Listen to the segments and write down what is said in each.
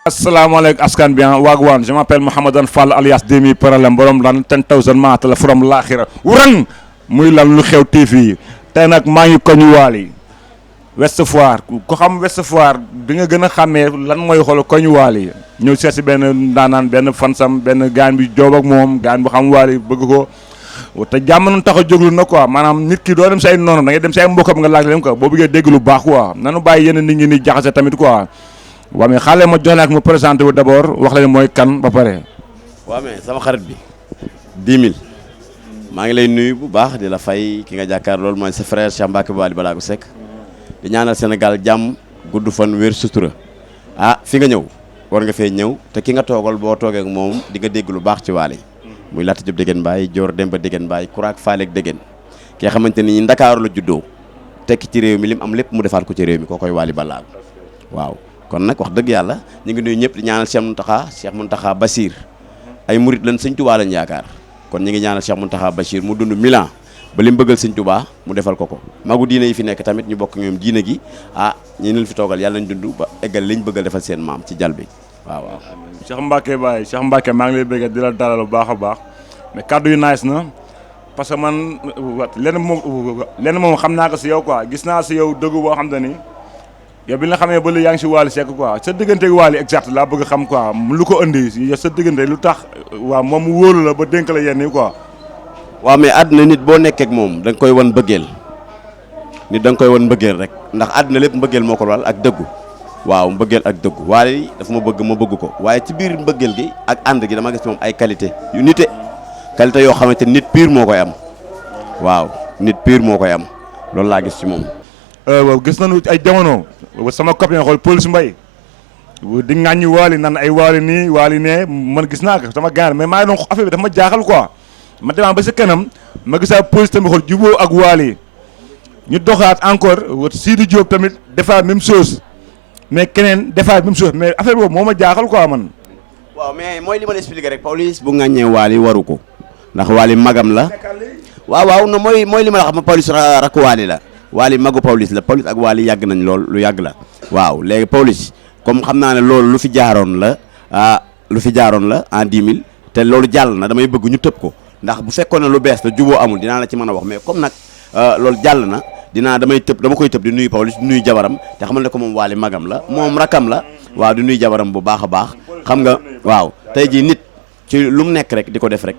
Assalamualaikum askan bi wagwan, je m'appelle Mohamedan Fall alias Demi Problème borom lan 10000 maata la from laaxira wurang muy lan lu xew TV tey nag maa ngi koñu Waly West Foire ko xam West Foire di nga gën a xàmmee lan mooy xool koñu Waly ñëw seet si benn ndaanaan benn fansam benn gaan bi joob ak moom gaan bu xam Waly bëgg ko te jàmm nu tax a jóglu na quoi maanaam nit ki doo dem say noonu da ngay dem say mbokkam nga laaj leen quoi boo bëggee dégg lu baax quoi nanu bàyyi yenn nit ñi ni jaxase tamit quoi. waaw mais xaale ma jox la ak mu présenté wu d'abord wax leen mooy kan ba pare. waaw mais sama xarit bi 10 000 maa ngi lay nuyu bu baax di la fay ki nga jàkkaar loolu mooy sa frère Cheikh Mbacké Waly Ballago Seck di ñaanal Sénégal jàmm gudd fan wér sutura fi nga ñëw war nga fee ñëw te ki nga toogal boo toogee ak moom di nga dégg lu baax ci Waly muy Latta Diop Degen Mbaye Dior Demba Degen Mbaye Kuraak Falek Degen ki nga xamante ni Ndakaaru la juddoo tekki ci réew mi lim am lépp mu defaat ko ci réew mi koo koy Waly Ballago waaw. kon nag wax dëgg yàlla ñu ngi nuyu ñëpp di ñaanal Cheikh Mountakha Bassir ay murit lan sëñ Touba lañ yaakaar kon ñu ngi ñaanal Cheikh Mountakha Bassir mu dund Milan ba li mu bëggal sëñ Touba mu defal ko magu diine yi fi nekk tamit ñu bokk ñoom diine gi ñi leen fi toogal yàlla nañ dund ba eggal liñ bëggal defal seen maam ci jal bi waaw waaw. Cheikh Mbacké maa ngi lay bëgg di la dalal bu baax a baax mais kaddu yu nice na parce que man lenn moom xam naa ko si yow quoi gis naa si yow dëgg boo xam ne ni yow bi nga xamee ba léegi yaa ngi si Waly Seck quoi sa diggante ak Waly exact laa bëgg xam quoi lu ko indi sa diggante lu tax waaw moom mu wóolu la ba dénk la yenn yi quoi. waaw mais àdduna nit boo nekkee ak moom da nga koy wan bëggeel nit da nga koy wan mbëggeel rek ndax àdduna lépp mbëggeel moo ko waral ak dëggu waaw mbëggeel ak dëggu Waly dafa ma bëgg ma bëgg ko waaye ci biir mbëggeel gi ak ànd gi dama gis moom ay qualité yu nite qualité yoo xamante nit pire moo koy am waaw nit pire moo koy am loolu laa gis ci moom. waaw gis nañu ay jamono sama copain xool Police Mbaye di ŋàññi Waly nan ay Waly nii Waly nee man gis naa ko sama gànnaar mais maa ngi doon affaire bi dafa ma jaaxal quoi ma demaa ba si kanam ma gisaa Police tamit xool jubóo ak Waly ñu doxaat encore Sidi Diop tamit defaat même chose mais keneen defaat même chose mais affaire boobu moo ma jaaxal quoi man. waaw mais mooy li ma la expliqué rek Police bu ŋàññee Waly waru ko ndax Waly magam la waaw non mooy li ma la xam ma Police rakk Waly la. Waly magu Pawlish la Pawlish ak Waly yàgg nañ lool lu yàgg la waaw léegi Pawlish comme xam naa ne loolu lu fi jaaroon la en 10 000 te loolu jàll na damay bëgg ñu tëb ko ndax bu fekkoon ne lu bees la juboo amul dinaa la ci mën a wax mais comme nag loolu jàll na dama koy tëb di nuyu Pawlish di nuyu jabaram te xamal ne ko moom Waly magam la moom rakam la waaw di nuyu jabaram bu baax a baax xam nga waaw tey jii nit ci lu mu nekk rek di ko def rek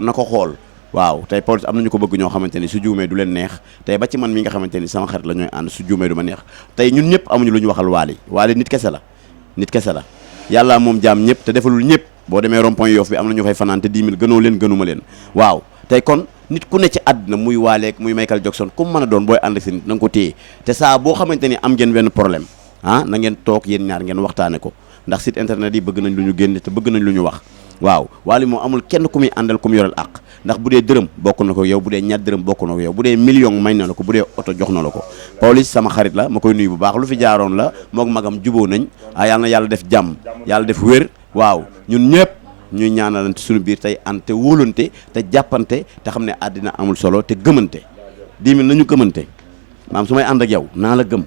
na ko xool. waaw tey Pawlish am nañu ko bëgg ñoo xamante ni su juumee du leen neex tey ba ci man mi nga xamante ni sama xarit la ñooy ànd su juumee du ma neex tey ñun ñëpp amuñu lu ñu waxal Waly nit kese la yàlla moom jaam ñëpp te defalul ñëpp boo demee rond-point Yoff bi am na ñu fay fanaan te 10 000 gënoo leen gënuma leen waaw tey kon nit ku ne ci àddina muy Waly ak muy Michael Jackson comme mën a doon booy ànd ak si nit na nga ko téye te saa boo xamante ni am ngeen benn problème na ngeen toog yéen ñaar ngeen waxtaane ko ndax site internet yi bëgg nañ lu ñu génne te bëgg nañ lu ñu wax waaw Waly moom amul kenn ku muy àndal ku mu yoral àq ndax bu dee dërëm bokk na ko yow bu dee ñaar dërëm bokk na ko yow bu dee million may na la ko bu dee oto jox na la ko Pawlish sama xarit la ma koy nuyu bu baax lu fi jaaroon la mook magam juboo nañ yàlla na yàlla def jàmm yàlla def wér waaw ñun ñëpp ñuy ñaanalante suñu biir tey ànd te wóolante te jàppante te xam ne àddina amul solo te gëmante 10 000 nañu gëmante maam su may ànd ak yow naa la gëm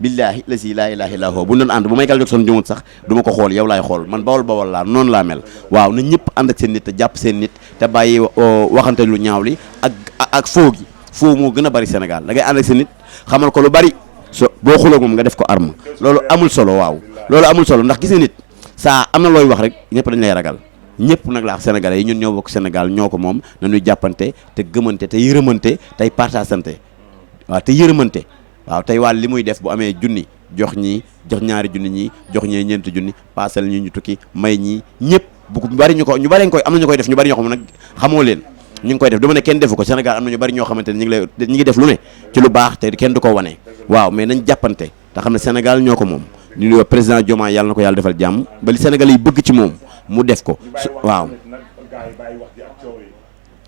billaahi la si laa ilaaha illaa huwa bu ñu doon ànd bu Michael Jackson jëmoon sax du ma ko xool yow laay xool man bawol laa noonu laa mel waaw na ñëpp ànd ak seen nit te jàpp seen nit te bàyyi waxante lu ñaaw li ak foo gi foo moo gën a bari Sénégal da ngay ànd ak seen nit xamal ko lu bari boo xuloo moom nga def ko arme loolu amul solo waaw loolu amul solo ndax gis nga nit saa am na looy wax rek ñëpp dañ lay ragal ñëpp nag laa Sénégalais yi ñun ñoo bokk Sénégal ñoo ko moom nañuy jàppante te gëmante te yërëmante tey partageante waaw te yërëmante waaw tey Waly li muy def bu amee junni jox ñii jox ñaari junni ñii jox ñee ñeenti junni paasal ñi ñu tukki may ñii ñëpp bu bari ñu bari koy am na ñu koy def ñu bari ñoo xam nag xamoo leen ñu ngi koy def dama ne kenn defu ko Sénégal am na ñu bari ñoo xamante ne ñu ngi def lu ne ci lu baax te kenn du ko wane waaw mais nañ jàppante te xam ne Sénégal ñoo ko moom ñu président Diomaye yàlla na ko yàlla defal jàmm ba li Sénégal yi bëgg ci moom mu def ko waaw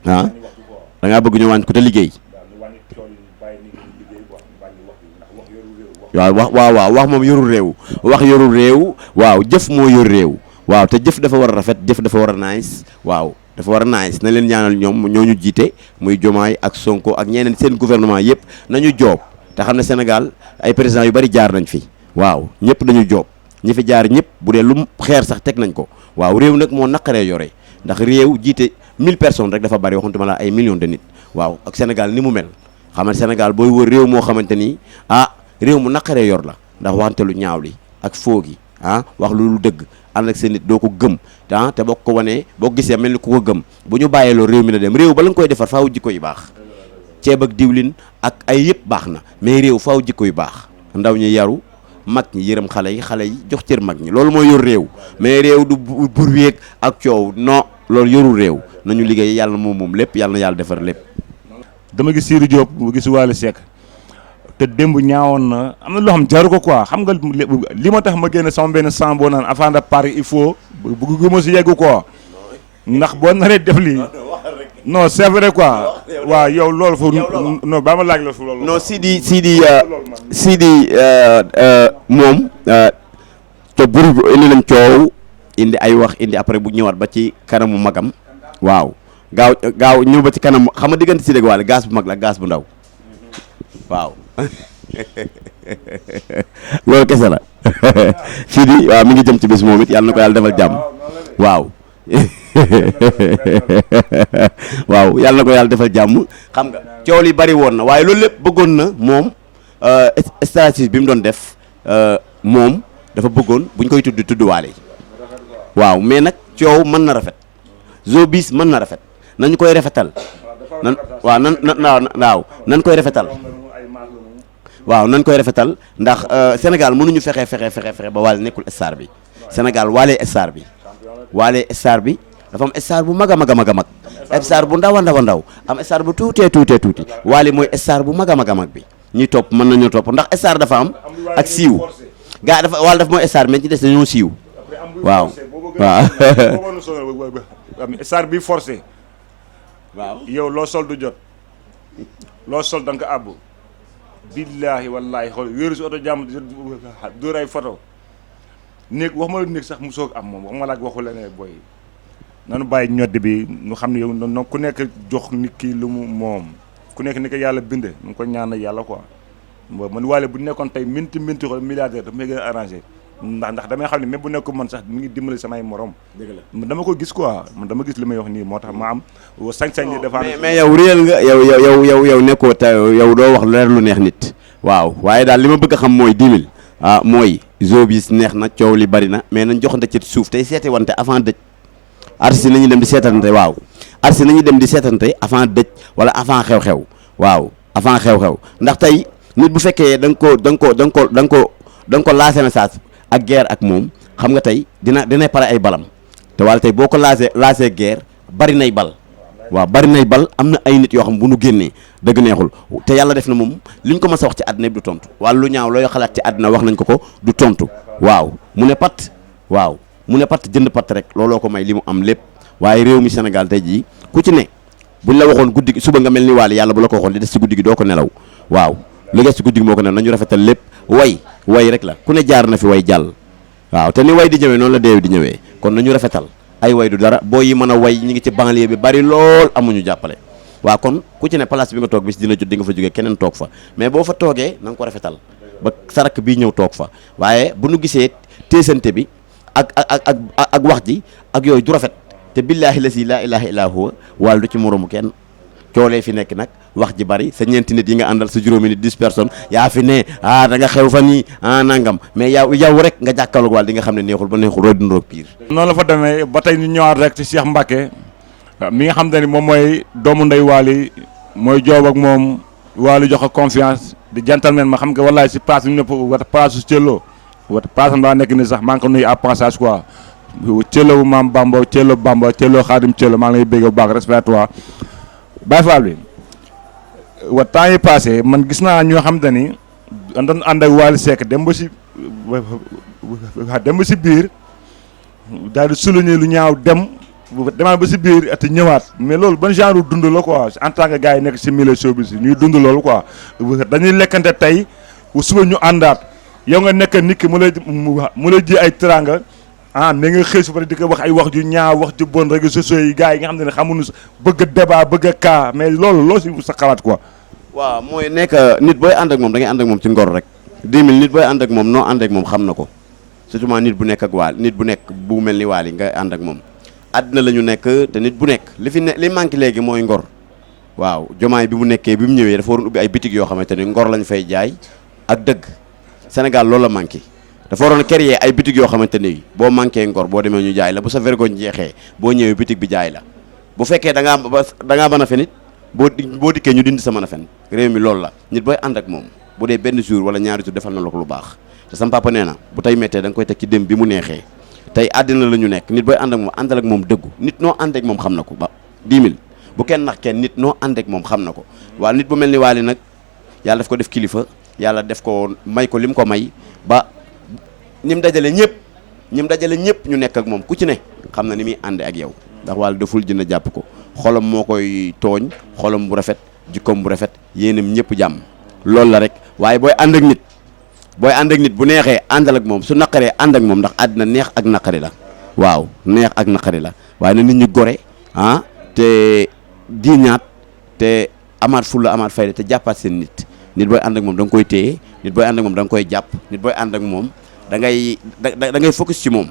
da ngaa bëgg ñu wàññi ko te liggéey waaw wax moom yorul réew waaw jëf moo yor réew waaw te jëf dafa war a rafet jëf dafa war a nice waaw dafa war a nice na leen ñaanal ñoom ñoo ñu jiite muy Diomaye ak Sonko ak ñeneen seen gouvernement yëpp nañu joob te xam ne Sénégal ay présidents yu bari jaar nañ fi waaw ñëpp dañu joob ñi fi jaar ñëpp bu dee lu xeer sax teg nañ ko waaw réew nag moo naqaree yore ndax réew jiite 1000 personnes rek dafa bari waxantuma la ay millions de nit waaw ak Sénégal ni mu mel xamal Sénégal booy wër réew moo xamante ni réew mu naqaree yor la ndax waxante lu ñaaw li ak foo gi wax lu dëgg ànd ak seen nit doo ko gëm te boo ko wanee boo gisee mel ni ku ko gëm bu ñu bàyyee loolu réew mi na dem réew ba la nga koy defar faaw jikko yu baax ceeb ak diwlin ak ay yëpp baax na mais réew faaw jikko yu baax ndaw ñi yaru mag ñi yërëm xale yi jox cër mag ñi loolu mooy yor réew mais réew du bur wéeg ak coow non loolu yorul réew nañu liggéey yàlla moom lépp yàlla na yàlla defar lépp. dama gis Sidy Diop gis Wally Seck te démb ñaawoon na am na loo xam jaru ko quoi xam nga li ma tax ma génne sama benn sang boo naan avant de Paris il faut bëgg ma si yeggu quoi ndax boo naree def lii non c'est vrai quoi waaw yow loolu foofu non ba ma laaj la fu loolu. non Sidy moom te buri indi nañ coow indi ay wax indi après bu ñëwaat ba ci kanamu magam waaw gaaw ñëw ba ci kanam xam nga diggante Sidy ak Wally gaz bu mag la gaz bu ndaw waaw loolu kese la Sidy waaw mi ngi jëm ci bés moom it yàlla na ko yàlla defal jàmm waaw waaw yàlla na ko yàlla defal jàmm xam nga coow li bari woon na waaye loolu lépp bëggoon na moom stratégie bi mu doon def moom dafa bëggoon buñ koy tudd Wally waaw mais nag coow mën na rafet showbiz mën na rafet nañu koy rafetal nan koy rafetal waaw nañ koy rafetal ndax Sénégal mënuñu fexe ba Wally nekkul star bi Sénégal Wally star bi Wally star bi dafa am star bu mag a mag a mag a mag star bu ndaw a ndaw am star bu tuuti Wally mooy star bu mag a mag a mag bi ñuy topp mën nañoo topp ndax star dafa am ak siiw gaa dafa Wally dafa mooy star mais ci des dañoo siiw waaw star bi forcé waaw yow loo sol du jot loo sol da nga ko àbb billaahi wallaahi xool wéeru si oto jàmm dóor ay photo néeg wax ma la néeg sax mu soog am moom wax ma laaj waxu leneen booy nanu bàyyi ñoddi bi ñu xam ne yow noonu ku nekk jox nit ki lu mu moom ku nekk ni ko yàlla binde nu ko ñaan yàlla quoi man Wally bu nekkoon tey minti xool milliardaire dafa may gën a arrangé ndax damay xam ne même bu nekkoon man sax mi ngi dimbali samay morom. dëgg la dama ko gis quoi man dama gis li may wax nii moo tax ma am sañ-sañ li dafa mais yow réel nga yow nekkoo te yow doo wax leer lu neex nit waaw waaye daal li ma bëgg a xam mooy 10 000 mooy showbiz neex na coow li bari na mais nañ joxante ci suuf tey seete wante avant dëj artiste nañu dem di seetante waaw artiste nañu dem di seetante avant dëj wala avant xew-xew waaw avant xew-xew ndax tey nit bu fekkee da nga ko lancé message ak guerre ak moom xam nga tey dina pare ay balam te wala tey boo ko lancé guerre bari nay bal waaw bari nay bal am na ay nit yoo xam bu nu génnee dëgg neexul te yàlla def na moom li ñu ko mës a wax ci àddina bi du tontu wala lu ñaaw looy xalaat ci àddina wax nañ ko du tontu waaw mu ne pat jënd pat rek looloo ko may li mu am lépp waaye réew mi Sénégal tey jii ku ci ne buñ la waxoon guddi gi suba nga mel ni Wally yàlla bu la ko waxoon li des ci guddi gi doo ko nelaw waaw li des ci guddi gi moo ko nelaw nañu rafetal lépp way rek la ku ne jaar na fi way jàll waaw te ni way di ñëwee noonu la deew di ñëwee kon nañu rafetal ay way du dara boo yi mën a way ñi ngi ci banlieue bi bari lool amuñu jàppale waaw kon ku ci ne place bi nga toog bis dina jot di nga fa jógee keneen toog fa mais boo fa toogee na nga ko rafetal ba sarak bii ñëw toog fa waaye bu nu gisee téesante bi ak wax ji ak yooyu du rafet te billaahi laa ilaaha illaa huwa Wally du ci moromu kenn coolee fi nekk nag wax ji bari sa ñeenti nit yi nga àndal sa juróomi nit 10 personnes yaa fi ne da nga xew fa nii nangam mais yow rek nga jàkkaarloog Wally di nga xam ne neexul ba neexul roo dundoog pire. noonu la fa demee ba tey ñu ñëwaat rek ci Cheikh Mbacké mi nga xam te ni moom mooy doomu ndey Wally mooy joob ak moom Wally jox ko confiance di gentleman ma xam nga wallaay si place bi ñëpp wata place su Thiello wata place am daa nekk ni sax maa ngi ko nuyu à passage quoi Thiello maam Bamba Thiello Xaadim Thiello maa ngi lay bégg bu baax respect à toi Baye Fall bi wa temps yi passé man gis naa ñoo xam te ni doon ànd ak Wally Seck dem ba si biir daal di souligner lu ñaaw demaat ba si biir at ñëwaat mais loolu ban genre dund la quoi en tant que gars yi nekk si milieu showbiz ñuy dund loolu quoi dañuy lekkante tey suba ñu àndaat yow nga nekk nit ki mu lay ji ay teranga mais nga xëy su fa di ko wax ay wax ju ñaaw wax ju bon réseaux sociaux yi gars yi nga xam ne xamuñu bëgg a débat bëgg a kaa mais loolu loo si sa xalaat quoi. waaw mooy nekk nit booy ànd ak moom da ngay ànd ak moom ci ngor rek 10 000 nit booy ànd ak moom noo ànd ak moom xam na ko surtout nit bu nekk ak waali nit bu nekk bu mel ni waali nga ànd ak moom àddina la ñu nekk te nit bu nekk li manqué léegi mooy ngor waaw jomaay bi mu nekkee bi mu ñëwee dafa waroon ubbi ay bitig yoo xamante ni ngor lañ fay jaay ak dëgg Sénégal loolu la manqué dafa waroon créer ay bitig yoo xamante ni boo manqué ngor boo demee ñu jaay la bu sa vergogne jeexee boo ñëwee bitig bi jaay la bu fekkee da ngaa mën a fen it boo dikkee ñu dindi sa mën a fen réew mi loolu la nit booy ànd ak moom bu dee benn jour wala ñaari jour defal na la ko lu baax te sama papa nee na bu tey méttee da nga koy teg ci dem bi mu neexee tey àddina la ñu nekk nit booy ànd ak moom àndal ak moom dëggu nit noo ànd ak moom xam na ko ba 10 000 bu kenn nax kenn nit noo ànd ak moom xam na ko waaw nit bu mel ni Wally nag yàlla daf ko def kilifa yàlla def ko may ko lim ko may ba ñim dajale ñëpp ñu nekk ak moom ku ci ne xam na ni muy ànd ak yow ndax Wally daful jënd jàpp ko xolam moo koy tooñ xolam bu rafet jikkoom bu rafet yéenam ñëpp jàmm loolu la rek waaye booy ànd ak nit bu neexee àndal ak moom su naqaree ànd ak moom ndax àddina neex ak naqari la waaw neex ak naqari la waaye na nit ñi gore te diñaat te amaat fulla amaat fayda te jàppaat seen nit booy ànd ak moom da nga koy téye nit booy ànd ak moom da nga koy jàpp nit booy ànd ak moom da ngay focus ci moom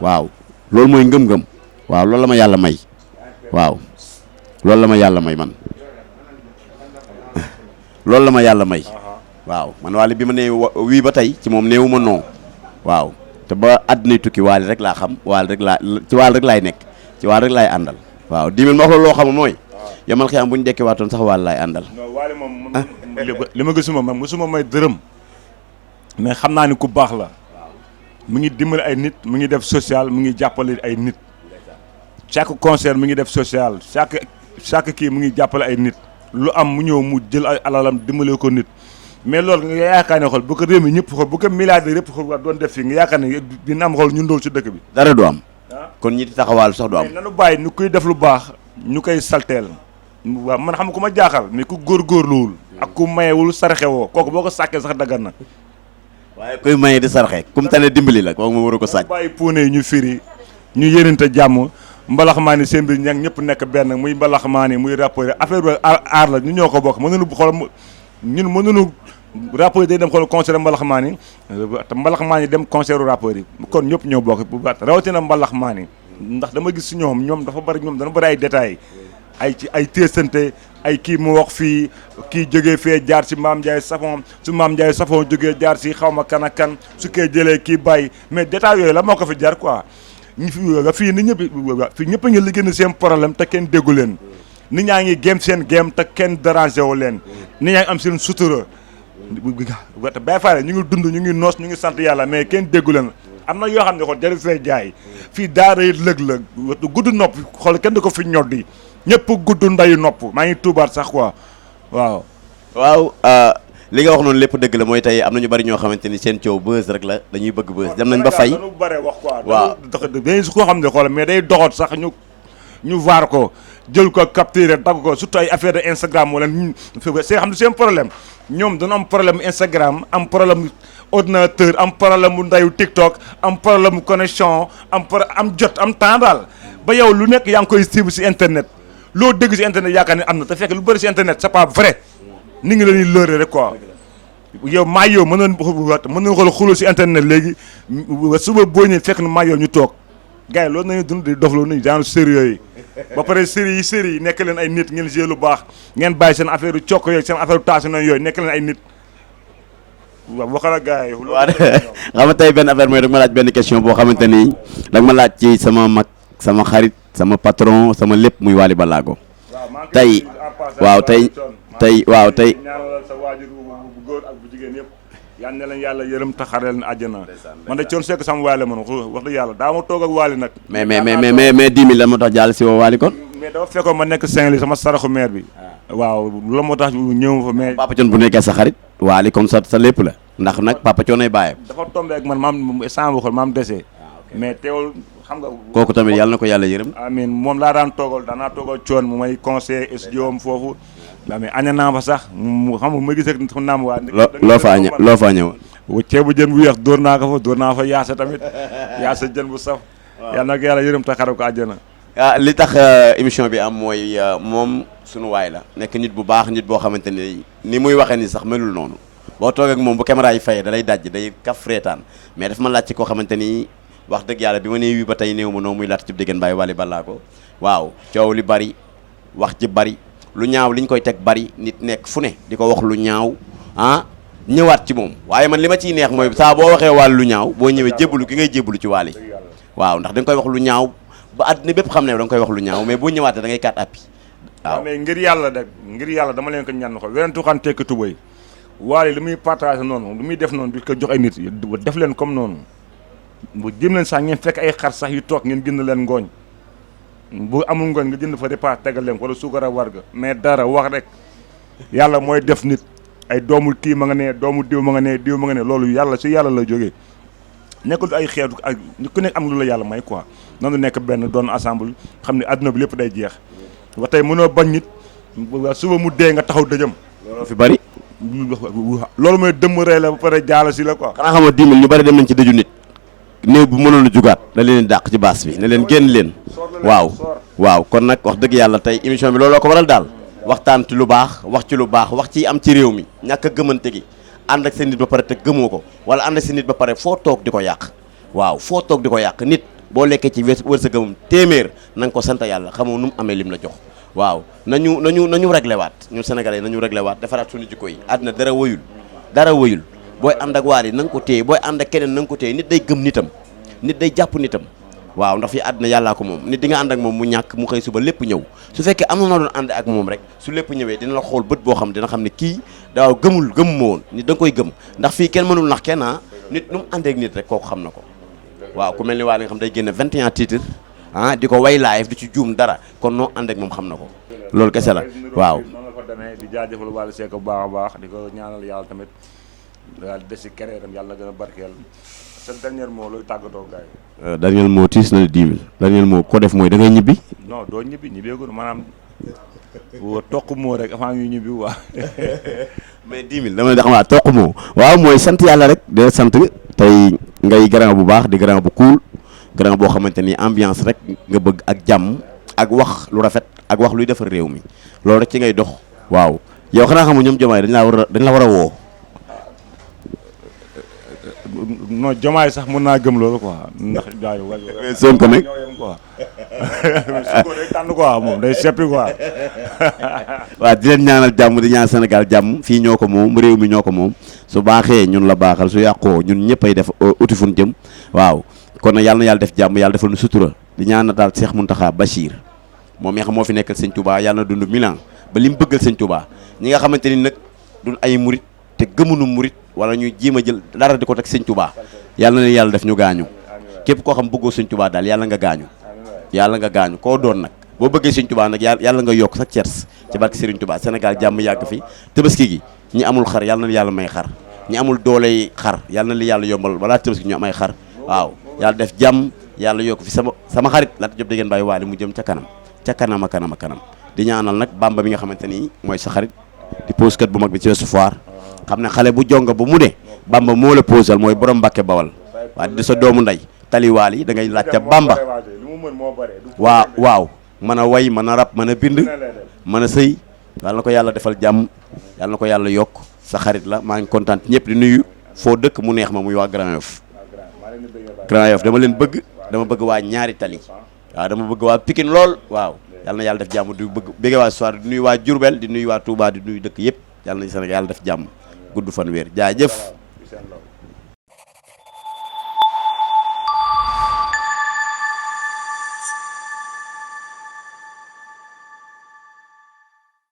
waaw loolu mooy ngëm-ngëm waaw loolu la ma yàlla may waaw loolu la ma yàlla may man loolu la ma yàlla may waaw man Wally bi ma nee wii ba tey ci moom neewu ma non waaw te ba àddinay tukki Wally rek laa xam Wally rek laay nekk ci Wally rek laay àndal waaw 10 000 ma wax la loo xam mooy yamal xiyam bu ñu dekki waatoon sax Wally laay àndal. non Wally moom li ma gisuma man mosuma may dërëm mais xam naa ni ku baax la mu ngi dimbali ay nit mu ngi def social mu ngi jàppale ay nit chaque concert mu ngi def social chaque kii mu ngi jàppale ay nit lu am mu ñëw mu jël ay alalam dimbale ko nit mais loolu nga yaakaar ne xool bu ko réew mi ñëpp xool bu ko milliardaire yëpp xool war doon def fii nga yaakaar ne dina am xool ñun dool ci dëkk bi dara du am kon ñi di taxawaalu sax du am mais nanu bàyyi ñu koy def lu baax ñu koy salteel waaw man xam ku ma jaaxal mais ku góorgóorluwul ak ku mayewul saraxewoo kooku boo ko sàkkee sax daggan na waaye kuy maye di saraxe kum tane dimbali la kooku ma war a ko sàcc bàyyi puune yi ñu firi ñu yénente jàmm mbalaxmaan yi seen biir ña ñëpp nekk benn muy mbalaxmaan yi muy rappeur affaire bi aar la ñu ñoo ko bokk mënuñu xool ñun mënuñu rappeur yi day dem xool concert mbalaxmaan yi te mbalaxmaan yi dem concert rappeur yi kon ñëpp ñoo bokk bu baax rawatina mbalaxmaan yi ndax dama gis si ñoom dafa bari ñoom dana bari ay détails ay téesante ay kii mu wax fii kii jógee fee jaar si Maam Ndiaye Savon su Maam Ndiaye Savon jógee jaar si xaw ma kan ak kan su koy jëlee kii bàyyi mais détails yooyu la moo ko fi jaar quoi ñu fii nit ñëpp fii ñëpp a ngi liggéey seen problème te kenn déggu leen nit ñaa ngi gém seen gém te kenn dérangé wu leen nit ñaa ngi am seen sutura te Baye Fall ñu ngi dund ñu ngi noos ñu ngi sant yàlla mais kenn déggu leen am na yoo xam ne xool jaru fee jaay fii daara yi lëg-lëg gudd nopp xool kenn di ko fi ñoddi ñëpp gudd ndayu nopp maa ngi tuubaat sax quoi waaw li nga wax noonu lépp dëgg la mooy tey am na ñu bari ñoo xamante ni seen coow buzz rek la dañuy bëgg buzz dem nañ ba fay dañu bare wax quoi waaw dañu su ko xam ne xool mais day doxat sax ñu vaar ko jël ko capturer dagg ko surtout ay affaire de Instagram wala see xam ne seen problème ñoom dañu am problème Instagram am problème ordinateur am problème mu ndayu TikTok am problème mu connexion am jot am temps daal ba yow lu nekk yaa ngi koy suivre si internet loo dégg si internet yaakaar ne am na te fekk lu bëri si internet c'est pas vrai ni ngi la ñuy lëre rek quoi yow maa yow mën nañu xool xuloo si internet léegi suba boo ñëwee fekk na maa yow ñu toog gars yi loolu nañu dund di doxloo nañu genre série yooyu ba pare série yi nekk leen ay nit ngeen lu baax ngeen bàyyi seen affaire yu cokk yooyu seen affaire yu taasu na yooyu nekk leen ay nit waaw waxal ak gars yi waaw xam nga tey benn affaire mooy dag ma laaj benn question boo xamante ni dag ma laaj ci sama mag sama xarit sama patron sama lépp muy Wally Ballago tey waaw tey ñaanal sa waajur bu góor ak bu jigéen yëpp yal na leen yàlla yërëm taxareel na àjjana man de Thione Seck sama Wally man wax dëgg yàlla daa ma toog ak Wally nag mais 10 000 la moo tax jàll si woo Wally kon mais dafa fekkoon ma nekk Saint-Louis sama saraxu maire bi waaw loolu moo tax ñëw fa mais Papa Thione bu nekkee sa xarit Wally kon sa lépp la ndax nag Papa Thione ay bàyyam dafa tombé ak man maam sans waxal maam dese mais teewul xam nga kooku tamit yàlla na ko yàlla yërëm amiin moom laa daan toogal daanaa toogal Thione mu may conseil studio am foofu la mais aña naa fa sax mu xam nga ma gis rek naam waa loo fa ñëw ceebu jën bu weex dóor naa ko fa dóor naa fa yaasa tamit yaasa jën bu saf yàlla na ko yàlla yërëm te xaral ko àjjana li tax émission bi am mooy moom sunu waay la nekk nit bu baax nit boo xamante ni muy waxee ni sax melul noonu boo toog ak moom bu caméra yi fayee da lay dajj day kaf reetaan mais daf ma laaj ci koo xamante ni wax dëgg yàlla bi ma nee wii ba tey néew ma noonu muy laata ci déggan bàyyi Wally Ballago waaw coow li bari wax ji bari lu ñaaw liñ koy teg bari nit nekk fu ne di ko wax lu ñaaw ah ñëwaat ci moom waaye man li ma ciy neex mooy saa boo waxee Wally lu ñaaw boo ñëwee jébbalu ki ngay jébbalu ci Wally waaw ndax da nga koy wax lu ñaaw ba àddina bépp xam ne da nga koy wax lu ñaaw mais boo ñëwaatee da ngay kat appi waaw mais ngir yàlla dama leen ko ñaan ko werentu xan tekki tubay Wally li muy partage noonu li muy def noonu di ko jox ay nit def leen comme noonu bu jëm leen sax ngeen fekk ay xar sax yu toog ngeen jënd leen ngooñ bu amul ngooñ nga jënd fa repas tegal leen wala suukar a warga mais dara wax rek yàlla mooy def nit ay doomu kii ma nga ne doomu diw ma nga ne diw ma nga ne loolu yàlla si yàlla la jógee nekkul ay xeetu ak ku nekk am lu la yàlla may quoi noonu nekk benn doon ensemble xam ne adduna bi lépp day jeex ba tey mënoo bañ nit suba mu dee nga taxaw dëjëm loolu fi bari loolu mooy dëmm rey la ba pare jaala si la quoi xanaa xamoo 10 000 ñu bari dem nañ ci dëju nit néew bu mënoon a jugaat da leen dàq ci baas bi ne leen génn leen waaw kon nag wax dëgg yàlla tey émission bi looloo ko waral daal waxtaan ci lu baax wax ci lu baax wax ci am ci réew mi ñàkk a gëmante gi ànd ak sa nit ba pare te gëmoo ko wala ànd ak sa nit ba pare foo toog di ko yàq waaw foo toog di ko yàq nit boo lekkee ci wërsëgam téeméer na nga ko sant yàlla xamoo nu mu amee lim la jox waaw nañu réglé waat ñun sénégalais nañu réglé waat defaraat suñu jikko yi àddina dara wëyul booy ànd ak Wally na nga ko téye booy ànd ak keneen na nga ko téye nit day gëm nitam nit day jàpp nitam waaw ndax fii àddina yàllaa ko moom nit di nga ànd ak moom mu ñàkk mu xëy suba lépp ñëw su fekkee am na noo doon ànd ak moom rek su lépp ñëwee dina la xool bët boo xam dina xam ne kii daaw gëm ma woon nit da nga koy gëm ndax fii kenn mënul nax kenn nit nu mu àndee ak nit rek kooku xam na ko waaw ku mel ni Wally nga xam day génne 21 titres di ko way live di ci juum dara kon noo ànd ak moom xam na ko loolu kese la waaw noonu la ko demee di jaajëfal Wally Seck bu baax a baax di ko ñaanal yàlla tamit daal des si carrière am yàlla na gën a barkeel sa dernier mot looy tàggatoo gars yi. dernier mot tiis na 10 000 dernier mot ko def mooy da ngay ñibbi. non doo ñibbeegul maanaam toq moo rek avant ñuy ñibbi waa. mais 10 000 dama ne xam naa toq moo waaw mooy sant yàlla rek de sant tey ngay grand bu baax di grand bu cool grand boo xamante ni ambiance rek nga bëgg ak jàmm ak wax lu rafet ak wax luy defar réew mi loolu rek ci ngay dox waaw yow xanaa xamu ñoom Diomaye dañ la war a woo. non Diomaye sax mën naa gëm loolu quoi ndax jaay Sonko nag quoi Sonko day tànn quoi moom day seppi quoi waaw di leen ñaanal jàmm di ñaan Sénégal jàmm fii ñoo ko moom réew mi ñoo ko moom su baaxee ñun la baaxal su yàqoo ñun ñëpp ay def uti fun jëm waaw kon nag yàlla na yàlla def jàmm yàlla defal nu sutura di ñaan daal Cheikh Mountakha Bachir moom mi nga xam moo fi nekkal sëñ Touba yàlla na dund 1000 ans ba li mu bëggal sëñ Touba ñi nga xamante ni nag duñ ay murit te gëmunu murit wala ñuy jéem a jël dara di ko teg sëñ Touba yàlla na leen yàlla def ñu gaañu képp koo xam bëggoo sëñ Touba daal yàlla nga gaañu koo doon nag boo bëggee sëñ Touba nag yàlla nga yokk sa cers ci barke Serigne Touba Sénégal jàmm yàgg fi tabaski gi ñi amul xar yàlla na yàlla may xar ñi amul dooley xar yàlla na li yàlla yombal balaa tabaski ñu am ay xar waaw yàlla def jàmm yàlla yokk fi sama xarit laata jop dégeen bàyyi Wally mu jëm ca kanam a kanam di ñaanal nag Bamba bi nga xamante ni mooy sa xarit di poskat bu mag bi ci Ouest Foire xam ne xale bu jonga bu mu ne Bamba moo la posal mooy borom Mbàkke Bawal waaw di sa doomu ndey tali Wally da ngay laaj ca Bamba waaw mën a way mën a rap mën a bind mën a sëy yàlla na ko yàlla defal jàmm yàlla na ko yàlla yokk sa xarit la maa ngi kontaan ñëpp di nuyu foo dëkk mu neex ma muy waa Grand Yoff dama leen bëgg dama bëgg waa ñaari tali waaw dama bëgg waa Pikine lool waaw yàlla na yàlla def jàmm di bëgg waa soir di nuyu waa Diourbel di nuyu waa Touba di nuyu dëkk yëpp yàlla na Sénégal yàlla def jàmm gudd fan wéer jaajëf